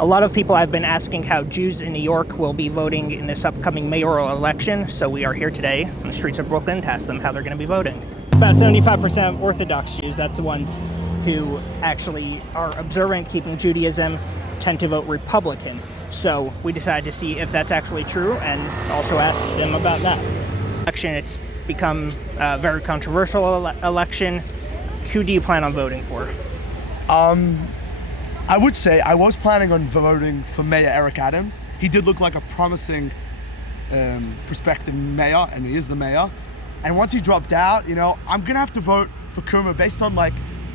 A lot of people have been asking how Jews in New York will be voting in this upcoming mayoral election, so we are here today on the streets of Brooklyn to ask them how they're going to be voting. About 75% Orthodox Jews, that's the ones who actually are observant, keeping Judaism, tend to vote Republican. So we decided to see if that's actually true and also ask them about that. It's become a very controversial election. Who do you plan on voting for? I would say I was planning on voting for Mayor Eric Adams. He did look like a promising prospective mayor, and he is the mayor. And once he dropped out, I'm gonna have to vote for Cuomo based on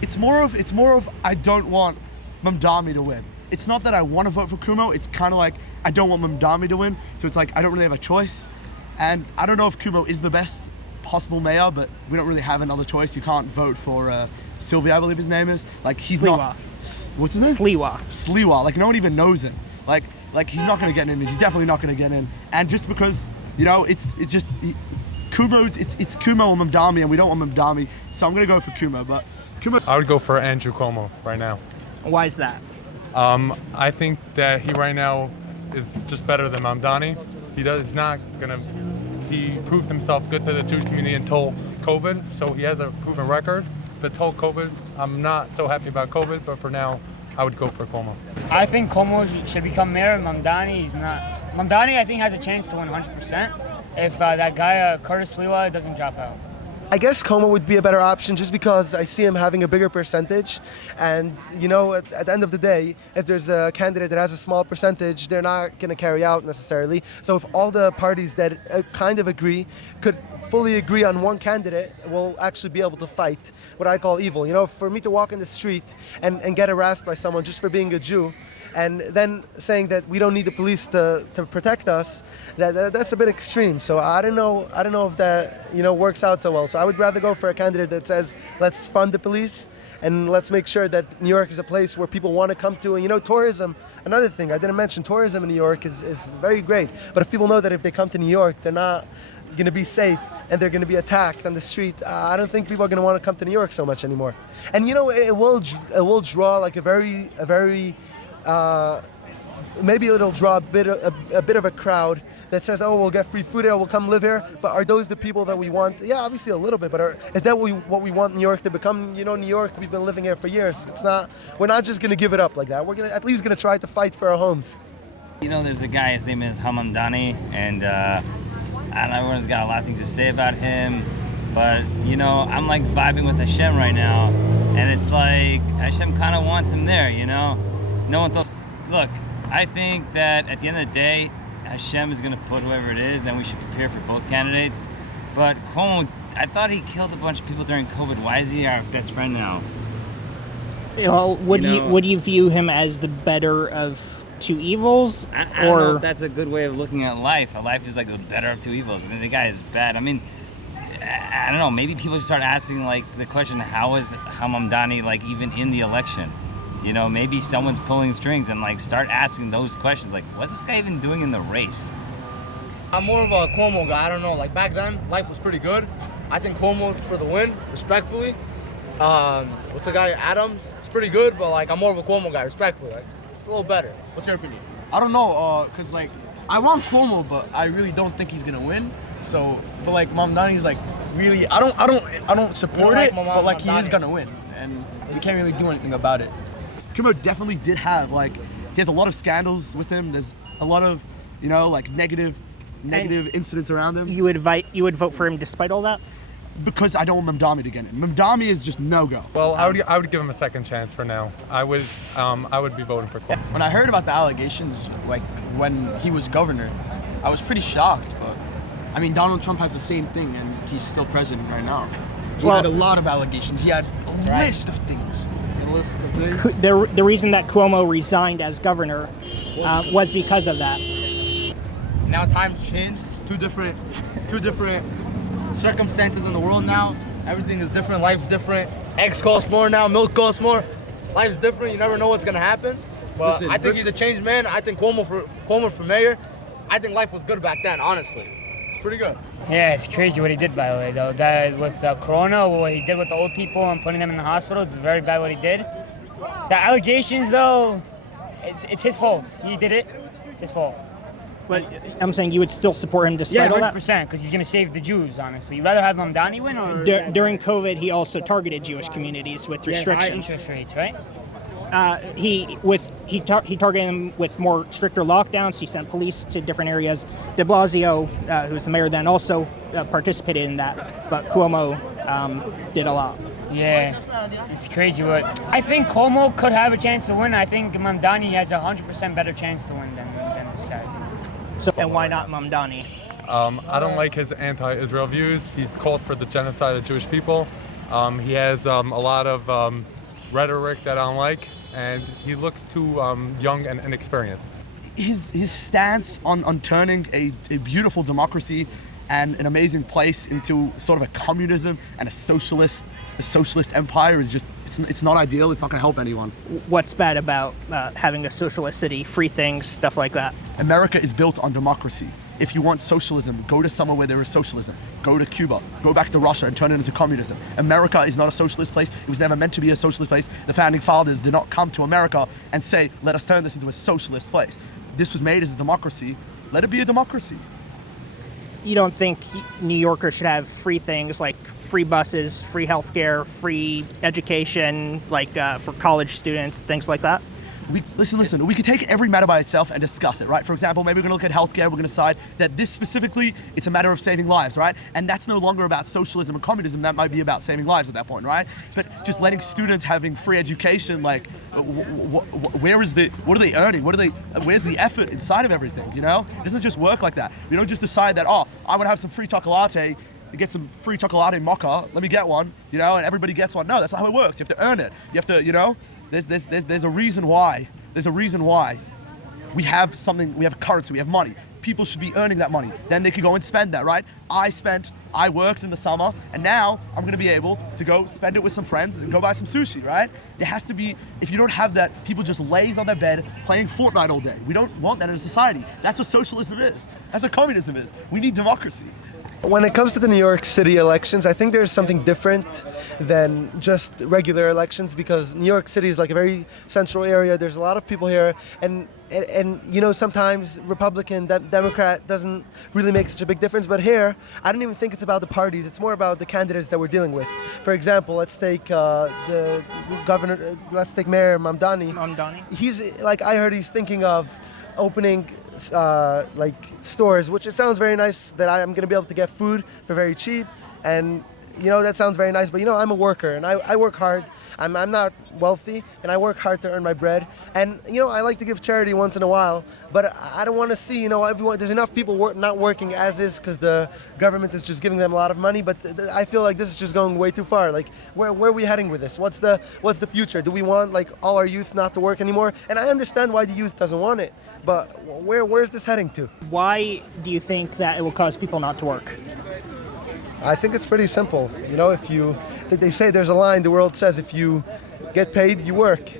it's more of I don't want Mamdani to win. It's not that I want to vote for Cuomo. It's kind of like I don't want Mamdani to win. So it's like I don't really have a choice. And I don't know if Cuomo is the best possible mayor, but we don't really have another choice. You can't vote for Sylvia, I believe his name is. He's Sliwa. not. What's his name? Sliwa. No one even knows him. He's not gonna get in. He's definitely not gonna get in. And just because it's Cuomo or Mamdani, and we don't want Mamdani, so I'm gonna go for Cuomo. But Cuomo. I would go for Andrew Cuomo right now. Why is that? I think that he right now is just better than Mamdani. He proved himself good to the Jewish community until COVID, so he has a proven record. But until COVID, I'm not so happy about COVID, but for now, I would go for Cuomo. I think Cuomo should become mayor. Mamdani is not. Mamdani, I think, has a chance to win 100% if that guy, Curtis Sliwa, doesn't drop out. I guess Cuomo would be a better option just because I see him having a bigger percentage. And, at the end of the day, if there's a candidate that has a small percentage, they're not going to carry out necessarily. So if all the parties that kind of agree could fully agree on one candidate, will actually be able to fight what I call evil. For me to walk in the street and get harassed by someone just for being a Jew, and then saying that we don't need the police to protect us, that's a bit extreme. So I don't know if that works out so well. So I would rather go for a candidate that says let's fund the police and let's make sure that New York is a place where people want to come to. And tourism, another thing I didn't mention, tourism in New York is very great. But if people know that if they come to New York, they're not going to be safe and they're going to be attacked on the street, I don't think people are going to want to come to New York so much anymore. And it will draw a very maybe it'll draw a bit of a crowd that says, oh, we'll get free food here, we'll come live here. But are those the people that we want? Yeah, obviously a little bit, but is that what we want New York to become? New York, we've been living here for years. We're not just going to give it up like that. We're at least going to try to fight for our homes. There's a guy, his name is Zohran Mamdani, and I know everyone's got a lot of things to say about him, but I'm vibing with Hashem right now, and it's like Hashem kind of wants him there, No one thought. Look, I think that at the end of the day, Hashem is going to put whoever it is, and we should prepare for both candidates. But Cuomo, I thought he killed a bunch of people during COVID. Why is he our best friend now? Well, would you view him as the better of two evils? I don't know if that's a good way of looking at life. Life is like the better of two evils. The guy is bad. I don't know. Maybe people should start asking the question: How Mamdani even in the election? Maybe someone's pulling strings and start asking those questions. What's this guy even doing in the race? I'm more of a Cuomo guy. I don't know. Back then, life was pretty good. I think Cuomo's for the win, respectfully. What's the guy, Adams? It's pretty good, but I'm more of a Cuomo guy, respectfully. A little better. What's your opinion? I don't know, cause I want Cuomo, but I really don't think he's gonna win. So, but Mamdani's really, I don't support it, but he is gonna win, and we can't really do anything about it. Cuomo definitely did have he has a lot of scandals with him. There's a lot of negative incidents around him. You would vote for him despite all that? Because I don't want Mamdani to get in. Mamdani is just no-go. Well, I would give him a second chance for now. I would be voting for Cuomo. When I heard about the allegations, when he was governor, I was pretty shocked. But Donald Trump has the same thing, and he's still president right now. He had a lot of allegations. He had a list of things. The reason that Cuomo resigned as governor was because of that. Now times change. Two different circumstances in the world now. Everything is different. Life's different. Eggs cost more now. Milk costs more. Life's different. You never know what's gonna happen. But I think he's a changed man. I think Cuomo for mayor. I think life was good back then. Honestly, pretty good. Yeah, it's crazy what he did, by the way, though. That with Corona, what he did with the old people and putting them in the hospital, it's very bad what he did. The allegations, though, it's his fault. He did it. It's his fault. But I'm saying you would still support him despite all that? 100%, because he's going to save the Jews, honestly. You'd rather have Mamdani win or... During COVID, he also targeted Jewish communities with restrictions. High interest rates, right? He targeted them with more stricter lockdowns. He sent police to different areas. De Blasio, who was the mayor then, also participated in that. But Cuomo did a lot. Yeah, it's crazy. But I think Cuomo could have a chance to win. I think Mamdani has a 100% better chance to win than this guy. So, and why not Mamdani? I don't like his anti-Israel views. He's called for the genocide of Jewish people. He has a lot of rhetoric that I don't like, and he looks too young and inexperienced. His stance on turning a beautiful democracy and an amazing place into sort of a communism and a socialist empire is just, it's not ideal. It's not going to help anyone. What's bad about having a socialist city, free things, stuff like that? America is built on democracy. If you want socialism, go to somewhere where there is socialism. Go to Cuba. Go back to Russia and turn it into communism. America is not a socialist place. It was never meant to be a socialist place. The founding fathers did not come to America and say, let us turn this into a socialist place. This was made as a democracy. Let it be a democracy. You don't think New Yorkers should have free things like free buses, free healthcare, free education, like for college students, things like that? Listen, we could take every matter by itself and discuss it, right? For example, maybe we're going to look at healthcare, we're going to decide that this specifically, it's a matter of saving lives, right? And that's no longer about socialism and communism, that might be about saving lives at that point, right? But just letting students having free education, like, where are they earning? Where's the effort inside of everything, you know? It doesn't just work like that. We don't just decide that, oh, I want to have some free chocolate, get some free chocolate mocha, let me get one, you know, and everybody gets one. No, that's not how it works. You have to earn it. You have to, you know, there's a reason why. There's a reason why we have something, we have currency, we have money. People should be earning that money. Then they could go and spend that, right? I worked in the summer, and now I'm gonna be able to go spend it with some friends and go buy some sushi, right? There has to be, if you don't have that, people just lays on their bed playing Fortnite all day. We don't want that in a society. That's what socialism is. That's what communism is. We need democracy. When it comes to the New York City elections, I think there's something different than just regular elections because New York City is like a very central area. There's a lot of people here, and you know, sometimes Republican, Democrat doesn't really make such a big difference. But here, I don't even think it's about the parties. It's more about the candidates that we're dealing with. For example, let's take the governor. Let's take Mayor Mamdani. He's like, I heard he's thinking of opening like stores, which it sounds very nice that I'm going to be able to get food for very cheap, and you know, that sounds very nice, but you know, I'm a worker and I work hard. I'm not wealthy and I work hard to earn my bread, and you know, I like to give charity once in a while, but I don't want to see, you know, everyone, there's enough people not working as is because the government is just giving them a lot of money, but I feel like this is just going way too far. Like, where are we heading with this? What's the future? Do we want like all our youth not to work anymore? And I understand why the youth doesn't want it, but where's this heading to? Why do you think that it will cause people not to work? I think it's pretty simple. You know, they say there's a line the world says, if you get paid, you work.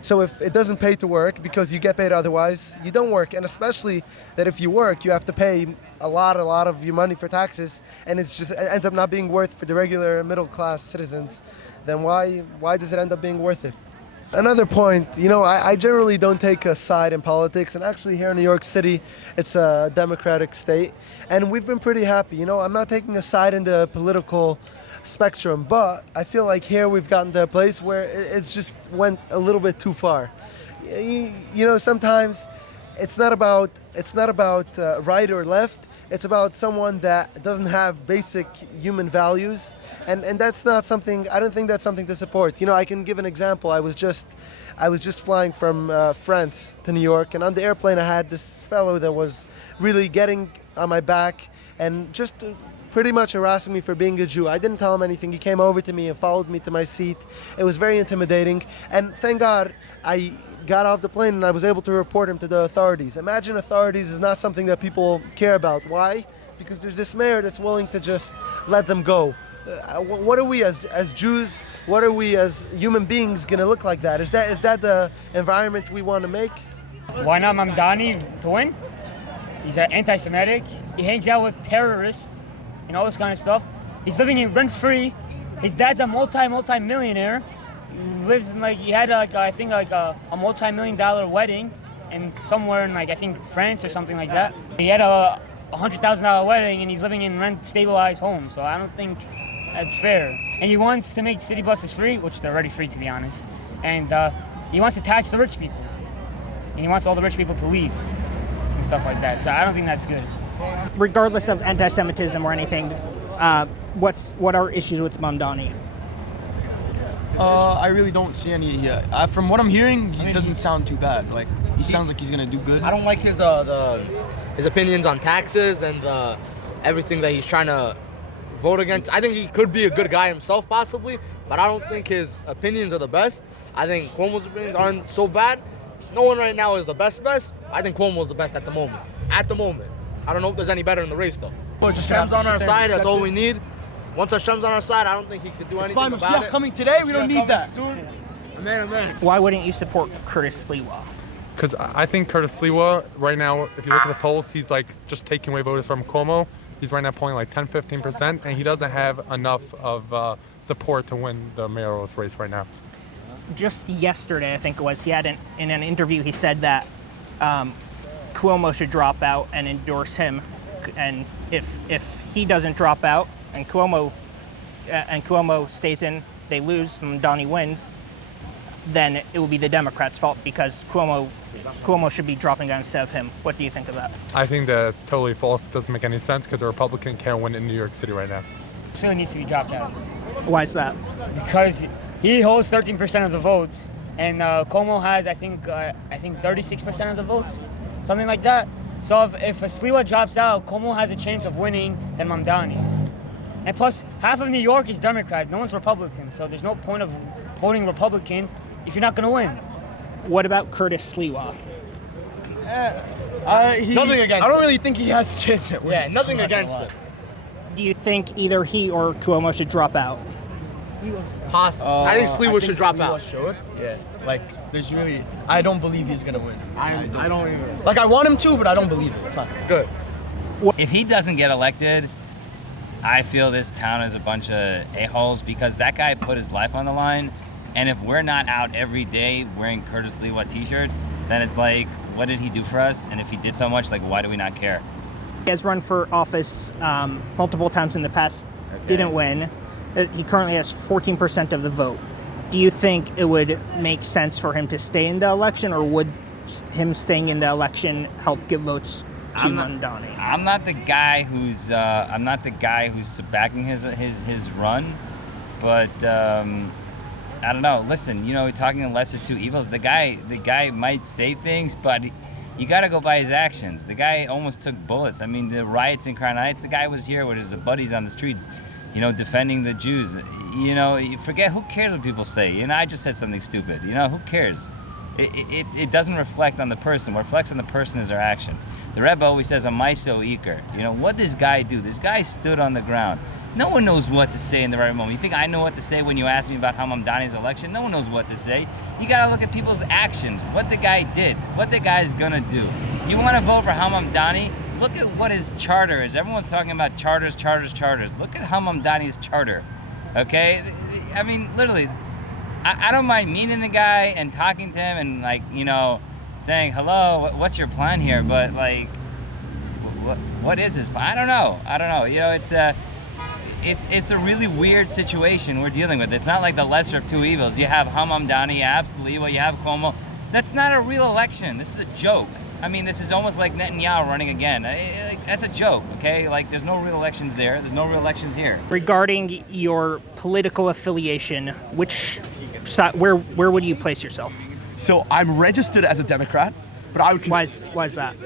So if it doesn't pay to work because you get paid otherwise, you don't work. And especially that if you work, you have to pay a lot of your money for taxes, and it ends up not being worth for the regular middle class citizens. Then why does it end up being worth it? Another point, you know, I generally don't take a side in politics, and actually here in New York City, it's a democratic state, and we've been pretty happy. You know, I'm not taking a side in the political spectrum, but I feel like here we've gotten to a place where it's just went a little bit too far. You know, sometimes it's not about right or left. It's about someone that doesn't have basic human values, and that's not something. I don't think that's something to support. You know, I can give an example. I was just flying from France to New York, and on the airplane I had this fellow that was really getting on my back and just pretty much harassing me for being a Jew. I didn't tell him anything. He came over to me and followed me to my seat. It was very intimidating, and thank God I got off the plane and I was able to report him to the authorities. Imagine authorities is not something that people care about. Why? Because there's this mayor that's willing to just let them go. What are we as Jews, what are we as human beings going to look like that? Is that the environment we want to make? Why not Mamdani to win? He's anti-Semitic. He hangs out with terrorists and all this kind of stuff. He's living in rent-free. His dad's a multi-millionaire. lives in he had I think a multi-million-dollar wedding, and somewhere in I think France or something like that. He had a $100,000 wedding, and he's living in rent-stabilized homes. So I don't think that's fair. And he wants to make city buses free, which they're already free to be honest. And he wants to tax the rich people, and he wants all the rich people to leave and stuff like that. So I don't think that's good. Regardless of anti-Semitism or anything, what are issues with Mamdani? I really don't see any. From what I'm hearing, he doesn't sound too bad. He sounds like he's gonna do good. I don't like his opinions on taxes and everything that he's trying to vote against. I think he could be a good guy himself, possibly, but I don't think his opinions are the best. I think Cuomo's opinions aren't so bad. No one right now is the best. I think Cuomo's the best at the moment. I don't know if there's any better in the race, though. Hashem's on our side, that's all we need. Once Hashem's on our side, I don't think he could do anything about it. It's fine, Mashiach coming today, we don't need that. Amen. Why wouldn't you support Curtis Sliwa? Because I think Curtis Sliwa, right now, if you look at the polls, he's just taking away voters from Cuomo. He's right now polling 10-15%, and he doesn't have enough of support to win the mayoral race right now. Just yesterday, I think it was, in an interview, he said that Cuomo should drop out and endorse him, and if he doesn't drop out and Cuomo stays in, they lose, Mamdani wins, then it will be the Democrats' fault because Cuomo should be dropping out instead of him. What do you think of that? I think that it's totally false. It doesn't make any sense because a Republican can't win in New York City right now. Still needs to be dropped out. Why is that? Because he holds 13% of the votes, and Cuomo has I think 36% of the votes, something like that. So if a Sliwa drops out, Cuomo has a chance of winning than Mamdani. And plus, half of New York is Democrat. No one's Republican, so there's no point of voting Republican if you're not going to win. What about Curtis Sliwa? Nothing against I don't really think he has a chance at winning. Yeah, nothing against it. Do you think either he or Cuomo should drop out? Possible. I think Sliwa should drop out. Should? Yeah. There's really, I don't believe he's gonna win. I don't even. I want him to, but I don't believe it. It's not Good. If he doesn't get elected, I feel this town is a bunch of a-holes because that guy put his life on the line. And if we're not out every day wearing Curtis Sliwa t-shirts, then it's what did he do for us? And if he did so much, why do we not care? He has run for office multiple times in the past, didn't win. He currently has 14% of the vote. Do you think it would make sense for him to stay in the election, or would him staying in the election help give votes to Mamdani? I'm not the guy who's backing his run, but I don't know. Listen, we're talking the lesser two evils. The guy might say things, but you got to go by his actions. The guy almost took bullets. I mean, the riots in Crown Heights, the guy was here with his buddies on the streets, defending the Jews. Forget, who cares what people say? I just said something stupid. Who cares? It doesn't reflect on the person. What reflects on the person is their actions. The Rebbe always says, a maiso iker. What does this guy do? This guy stood on the ground. No one knows what to say in the right moment. You think I know what to say when you ask me about how Mamdani's election? No one knows what to say. You gotta look at people's actions, what the guy did, what the guy's gonna do. You wanna vote for Mamdani? Look at what his charter is. Everyone's talking about charters. Look at Mamdani's charter, okay? I mean, literally, I don't mind meeting the guy and talking to him and saying, hello, what's your plan here? But what is his plan? I don't know. It's a really weird situation we're dealing with. It's not like the lesser of two evils. You have Mamdani, you have Sliwa, you have Cuomo. That's not a real election. This is a joke. I mean, this is almost like Netanyahu running again. That's a joke, okay? There's no real elections there. There's no real elections here. Regarding your political affiliation, which side, where would you place yourself? So I'm registered as a Democrat, but I would. Why is that?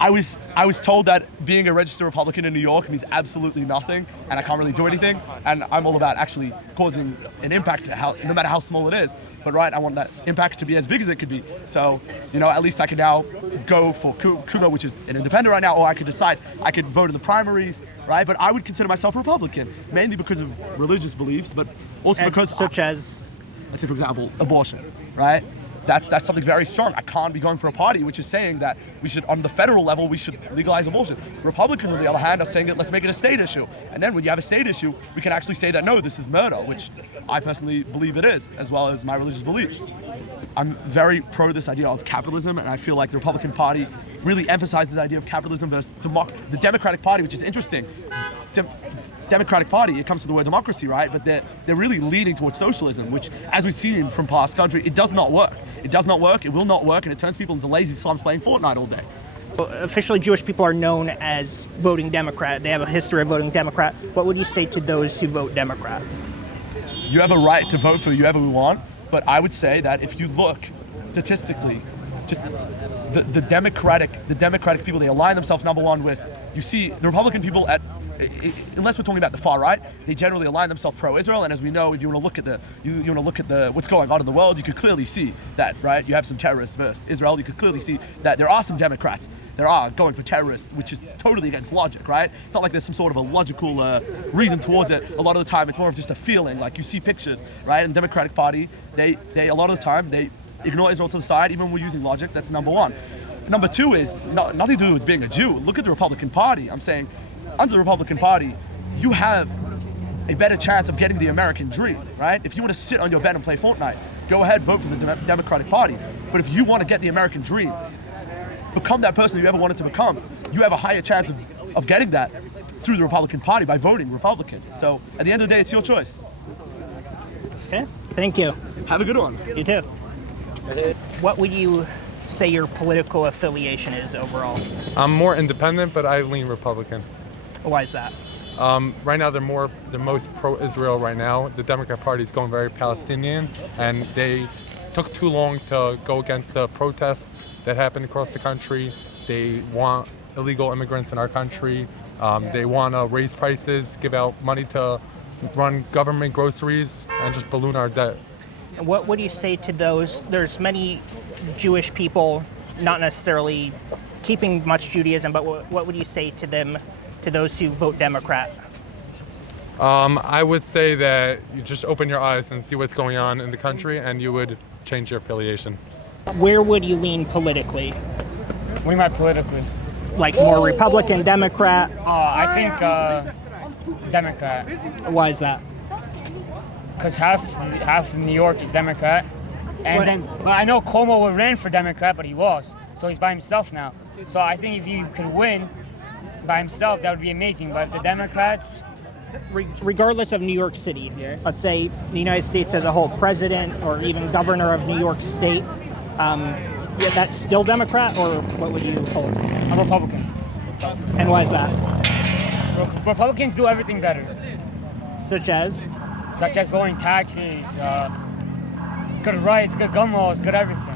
I was told that being a registered Republican in New York means absolutely nothing, and I can't really do anything. And I'm all about actually causing an impact, no matter how small it is. But I want that impact to be as big as it could be. So, at least I can now go for Cuomo, which is an independent right now, or I could decide I could vote in the primaries, right? But I would consider myself a Republican, mainly because of religious beliefs, but also because such as, let's say, for example, abortion, right? that's something very strong. I can't be going for a party which is saying that we should, on the federal level, we should legalize abortion. Republicans, on the other hand, are saying that let's make it a state issue. And then when you have a state issue, we can actually say that no, this is murder, which I personally believe it is, as well as my religious beliefs. I'm very pro this idea of capitalism, and I feel like the Republican Party really emphasized this idea of capitalism versus the Democratic Party, which is interesting. Democratic Party, it comes to the word democracy, right? But they're really leaning towards socialism, which, as we've seen from past country, it does not work. It does not work, it will not work, and it turns people into lazy slums playing Fortnite all day. Officially, Jewish people are known as voting Democrat. They have a history of voting Democrat. What would you say to those who vote Democrat? You have a right to vote for whoever you want, but I would say that if you look statistically, just the Democratic people, they align themselves, number one, with, you see the Republican people unless we're talking about the far right, they generally align themselves pro-Israel. And as we know, if you want to look at what's going on in the world, you could clearly see that, right? You have some terrorists versus Israel. You could clearly see that there are some Democrats that are going for terrorists, which is totally against logic, right? It's not like there's some sort of a logical reason towards it. A lot of the time, it's more of just a feeling. Like you see pictures, right? In the Democratic Party, they a lot of the time they ignore Israel to the side, even when we're using logic. That's number one. Number two is nothing to do with being a Jew. Look at the Republican Party. I'm saying, under the Republican Party, you have a better chance of getting the American dream, right? If you want to sit on your bed and play Fortnite, go ahead, vote for the Democratic Party. But if you want to get the American dream, become that person you ever wanted to become, you have a higher chance of getting that through the Republican Party by voting Republican. So at the end of the day, it's your choice. Okay, thank you. Have a good one. You too. What would you say your political affiliation is overall? I'm more independent, but I lean Republican. Why is that? Right now, they're most pro-Israel right now. The Democrat Party is going very Palestinian, and they took too long to go against the protests that happened across the country. They want illegal immigrants in our country. They want to raise prices, give out money to run government groceries, and just balloon our debt. And what would you say to those? There's many Jewish people not necessarily keeping much Judaism, but what would you say to them, to those who vote Democrat? I would say that you just open your eyes and see what's going on in the country, and you would change your affiliation. Where would you lean politically? What do you mean politically? Like more Republican, Democrat? I think Democrat. Why is that? Because half of New York is Democrat. And well, I know Cuomo ran for Democrat, but he lost. So he's by himself now. So I think if you could win by himself, that would be amazing. But if the Democrats... Regardless of New York City, let's say the United States as a whole, president or even governor of New York State, that's still Democrat, or what would you hold? I'm Republican. And why is that? Republicans do everything better. Such as? Such as lowering taxes, good rights, good gun laws, good everything.